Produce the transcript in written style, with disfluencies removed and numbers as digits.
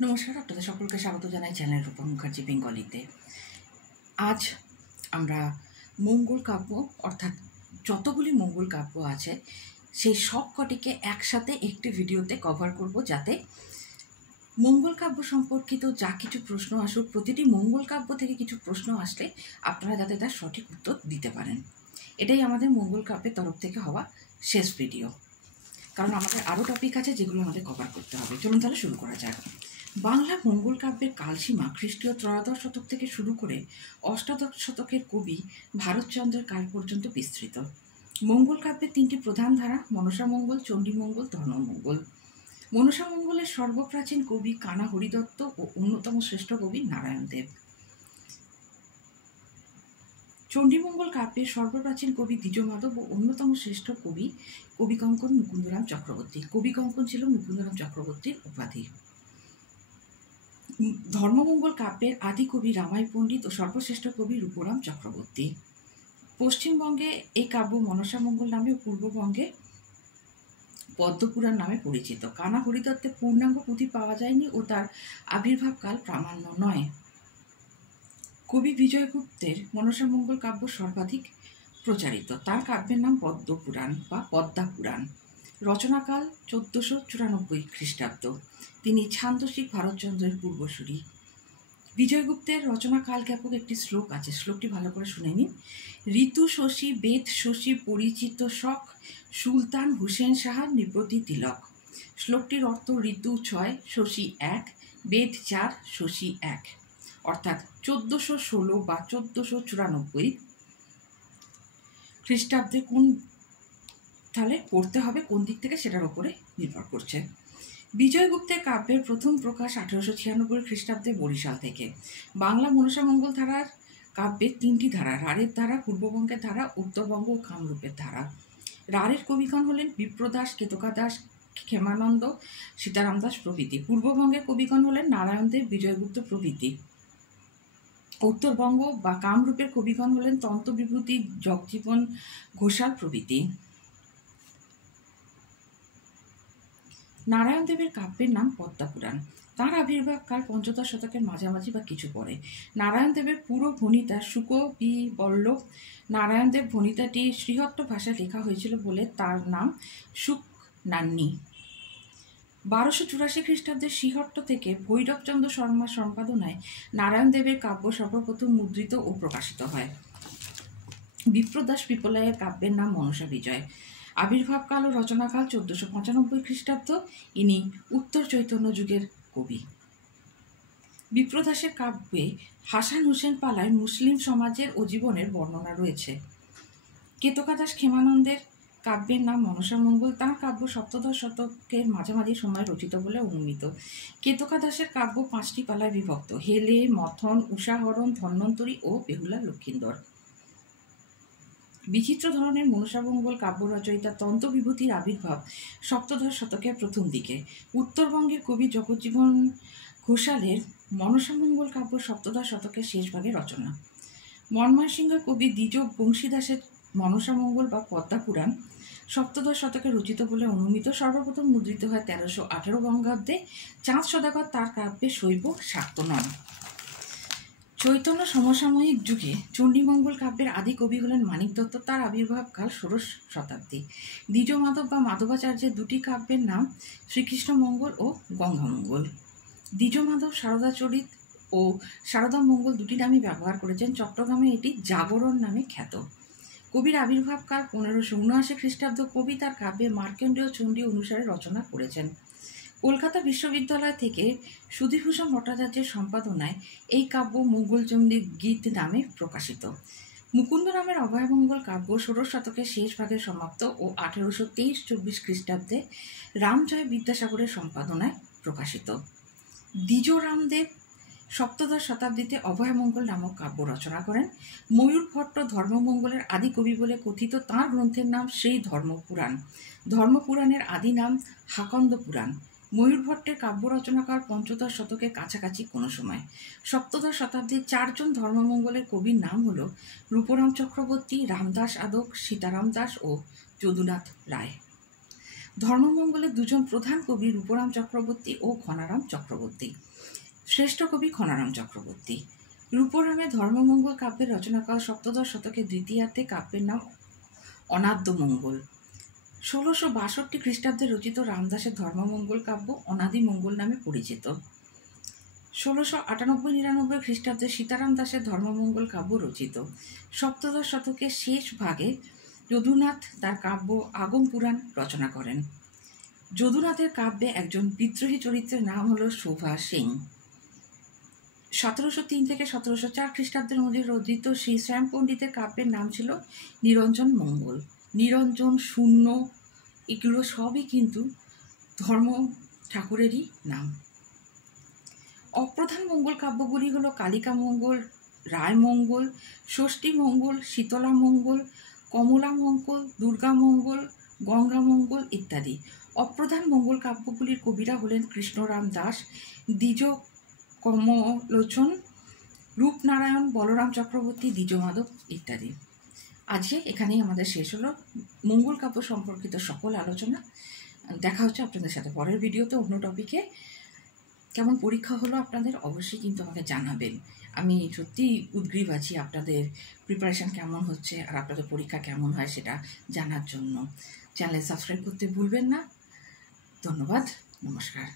নমস্কার, আপনাদের সকলকে স্বাগত জানাই চ্যানেল রূপা মুখার্জি বেঙ্গলিতে। আজ আমরা মঙ্গল কাব্য অর্থাৎ যতগুলি মঙ্গল কাব্য আছে সেই সব কটিকে একসাথে একটি ভিডিওতে কভার করব, যাতে মঙ্গল কাব্য সম্পর্কিত যা কিছু প্রশ্ন আসুক, প্রতিটি মঙ্গল কাব্য থেকে কিছু প্রশ্ন আসলে আপনারা যাতে তার সঠিক উত্তর দিতে পারেন। এটাই আমাদের মঙ্গল কাব্যের তরফ থেকে হওয়া শেষ ভিডিও, কারণ আমাদের আরও টপিক আছে যেগুলো আমাদের কভার করতে হবে। চলুন তাহলে শুরু করা যাক। বাংলা মঙ্গল কাব্যের কালসীমা খ্রিস্টীয় ত্রয়োদশ শতক থেকে শুরু করে অষ্টাদশ শতকের কবি ভারতচন্দ্রের কাল পর্যন্ত বিস্তৃত। মঙ্গল কাব্যের তিনটি প্রধান ধারা: মনসা মঙ্গল, চণ্ডী মঙ্গল, ধর্মমঙ্গল। মনসা মঙ্গলের সর্বপ্রাচীন কবি কানা হরিদত্ত ও অন্যতম শ্রেষ্ঠ কবি নারায়ণ দেব। চণ্ডীমঙ্গল কাব্যের সর্বপ্রাচীন কবি দ্বিজমাধব ও অন্যতম শ্রেষ্ঠ কবি কবিকঙ্কন মুকুন্দরাম চক্রবর্তী। কবিকঙ্কন ছিল মুকুন্দরাম চক্রবর্তীর উপাধি। ধর্মমঙ্গল কাব্যের আদি কবি রামাই পণ্ডিত ও সর্বশ্রেষ্ঠ কবি রূপরাম চক্রবর্তী। পশ্চিমবঙ্গে এই কাব্য মনসা মঙ্গল নামে ও পূর্ববঙ্গে পদ্মপুরাণ নামে পরিচিত। কানা হরিদত্তের পূর্ণাঙ্গ পুঁথি পাওয়া যায়নি ও তার আবির্ভাবকাল প্রামাণ্য নয়। কবি বিজয়গুপ্তের মনসা মঙ্গল কাব্য সর্বাধিক প্রচারিত। তার কাব্যের নাম পদ্মপুরাণ বা পদ্মাপুরাণ। রচনাকাল 1494 খ্রিস্টাব্দ। তিনি ছান্দসিক ভারতচন্দ্রের পূর্বসূরি। বিজয়গুপ্তের রচনাকাল জ্ঞাপক একটি শ্লোক আছে, শ্লোকটি ভালো করে শুনে নিন। ঋতু শশী বেদ শশী পরিচিত শখ, সুলতান হুসেন শাহ নিপতি তিলক। শ্লোকটির অর্থ: ঋতু 6, শশী 1, বেদ 4, শশী 1। অর্থাৎ 1416 বা 1494 খ্রিস্টাব্দে কোন তাহলে পড়তে হবে কোন দিক থেকে সেটার উপরে নির্ভর করছে। বিজয়গুপ্তের কাব্যের প্রথম প্রকাশ 1896 খ্রিস্টাব্দে বরিশাল থেকে। বাংলা মনসা মঙ্গল ধারার কাব্যের তিনটি ধারা: রাঢ়ের ধারা, পূর্ববঙ্গের ধারা, উত্তরবঙ্গ ও কামরূপের ধারা। রাঢ়ের কবিগণ হলেন বিপ্রদাস, কেতকা দাস, ক্ষেমানন্দ, সীতারাম দাস প্রভৃতি। পূর্ববঙ্গের কবিগণ হলেন নারায়ণ দেব, বিজয়গুপ্ত প্রভৃতি। উত্তরবঙ্গ বা কামরূপের কবিগণ হলেন তন্ত্রবিভূতি, জগজীবন ঘোষাল প্রভৃতি। নারায়ণ দেবের কাব্যের নাম পদ্মাপুরাণ। তাঁর আবির্ভাবকাল পঞ্চদশ শতকের মাঝামাঝি বা কিছু পরে। নারায়ণ দেবের পুরো ভণিতা সুকবিবল্লভ। নারায়ণ দেব ভণিতাটি শ্রীহট্ট ভাষায় লেখা হয়েছিল বলে তার নাম সুকনান্নী। 1284 খ্রিস্টাব্দে শ্রীহট্ট থেকে ভৈরবচন্দ্র শর্মার সম্পাদনায় নারায়ণ দেবের কাব্য সর্বপ্রথম মুদ্রিত ও প্রকাশিত হয়। বিপ্রদাস পিপলাইয়ের কাব্যের নাম মনসা বিজয়। আবির্ভাবকাল ও রচনাকাল 1495 খ্রিস্টাব্দ। ইনি উত্তর চৈতন্য যুগের কবি। বিপ্রদাসের কাব্যে হাসান হুসেন পালায় মুসলিম সমাজের ও জীবনের বর্ণনা রয়েছে। কেতকা দাস ক্ষেমানন্দের কাব্যের নাম মনসা মঙ্গল। তাঁর কাব্য সপ্তদশ শতকের মাঝামাঝি সময় রচিত বলে অনুমিত। কেতকা দাসের কাব্য 5টি পালায় বিভক্ত: হেলে, মথন, উষাহরণ, ধন্বন্তরী ও বেহুলা লক্ষিন্দর। বিচিত্র ধরনের মনসা মঙ্গল কাব্য রচয়িতা তন্ত্রবিভূতির আবির্ভাব সপ্তদশ শতকের প্রথম দিকে। উত্তরবঙ্গের কবি জগজ্জীবন ঘোষালের মনসা মঙ্গল কাব্য সপ্তদশ শতকের শেষ ভাগে রচনা। ময়মনসিংহের কবি দ্বিজ বংশীদাসের মনসা মঙ্গল বা পদ্মাপুরাণ সপ্তদশ শতকে রচিত বলে অনুমিত। সর্বপ্রথম মুদ্রিত হয় 1318 বঙ্গাব্দে। চাঁদ সদাগর তার কাব্যে শৈব শাক্ত নন। চৈতন্য সমসাময়িক যুগে চণ্ডীমঙ্গল কাব্যের আদি কবি হলেন মানিক দত্ত। তার আবির্ভাবকাল 16শ শতাব্দী। দ্বিজমাধব বা মাধবাচার্যের দুটি কাব্যের নাম শ্রীকৃষ্ণ মঙ্গল ও গঙ্গামঙ্গল। দ্বিজমাধব সারদাচরিত ও সারদা মঙ্গল দুটি নামই ব্যবহার করেছেন। চট্টগ্রামে এটি জাগরণ নামে খ্যাত। কবির আবির্ভাবকাল 1579 খ্রিস্টাব্দ। কবি তার কাব্যে মার্কেন্ডেয় চণ্ডী অনুসারে রচনা করেছেন। কলকাতা বিশ্ববিদ্যালয় থেকে সুধীভূষণ ভট্টাচার্যের সম্পাদনায় এই কাব্য মঙ্গলচণ্ডী গীত নামে প্রকাশিত। মুকুন্দ নামের অভয়মঙ্গল কাব্য 16শ শতকের শেষ ভাগে সমাপ্ত ও 1823-24 খ্রিস্টাব্দে রামজয় বিদ্যাসাগরের সম্পাদনায় প্রকাশিত। দ্বিজ রামদেব সপ্তদশ শতাব্দীতে অভয়মঙ্গল নামক কাব্য রচনা করেন। ময়ূর ভট্ট ধর্মমঙ্গলের আদি কবি বলে কথিত। তাঁর গ্রন্থের নাম সেই ধর্মপুরাণ। ধর্মপুরাণের আদি নাম হাকন্দ পুরাণ। ময়ূর ভট্টের কাব্য রচনাকাল পঞ্চদশ শতকের কাছাকাছি কোনো সময়। সপ্তদশ শতাব্দীর 4জন ধর্মমঙ্গলের কবির নাম হল রূপরাম চক্রবর্তী, রামদাস আদক, সীতারাম দাস ও যদুনাথ রায়। ধর্মমঙ্গলের দুজন প্রধান কবি রূপরাম চক্রবর্তী ও ঘনারাম চক্রবর্তী। শ্রেষ্ঠ কবি ঘনারাম চক্রবর্তী। রূপরামের ধর্মমঙ্গল কাব্যের রচনাকাল সপ্তদশ শতকের দ্বিতীয়ার্ধে। কাব্যের নাম অনাদ্য মঙ্গল। 1662 খ্রিস্টাব্দে রচিত রামদাসের ধর্মমঙ্গল কাব্য অনাদি মঙ্গল নামে পরিচিত। 1698-99 খ্রিস্টাব্দে সীতারাম দাসের ধর্মমঙ্গল কাব্য রচিত। সপ্তদশ শতকের শেষ ভাগে যদুনাথ তার কাব্য আগম পুরাণ রচনা করেন। যদুনাথের কাব্যে একজন বিদ্রোহী চরিত্রের নাম হল শোভা সিং। 1703 থেকে 1704 খ্রিস্টাব্দের মধ্যে রচিত শ্রী শ্যাম পণ্ডিতের কাব্যের নাম ছিল নিরঞ্জন মঙ্গল। নিরঞ্জন, শূন্য, এগুলো সবই কিন্তু ধর্ম ঠাকুরেরই নাম। অপ্রধান মঙ্গল কাব্যগুলি হলো কালিকা মঙ্গল, রায় মঙ্গল, ষষ্ঠী মঙ্গল, শীতলা মঙ্গল, কমলা মঙ্গল, দুর্গা মঙ্গল, গঙ্গা মঙ্গল ইত্যাদি। অপ্রধান মঙ্গল কাব্যগুলির কবিরা হলেন কৃষ্ণরাম দাস, দ্বিজ কমলোচন, রূপনারায়ণ, বলরাম চক্রবর্তী, দ্বিজমাধব ইত্যাদি। আজকে এখানেই আমাদের শেষ হলো মঙ্গল কাব্য সম্পর্কিত সকল আলোচনা। দেখা হচ্ছে আপনাদের সাথে পরের ভিডিওতে অন্য টপিকে। কেমন পরীক্ষা হলো আপনাদের অবশ্যই কিন্তু আমাকে জানাবেন। আমি সত্যিই উদ্গ্রীব আছি আপনাদের প্রিপারেশান কেমন হচ্ছে আর আপনাদের পরীক্ষা কেমন হয় সেটা জানার জন্য। চ্যানেল সাবস্ক্রাইব করতে ভুলবেন না। ধন্যবাদ, নমস্কার।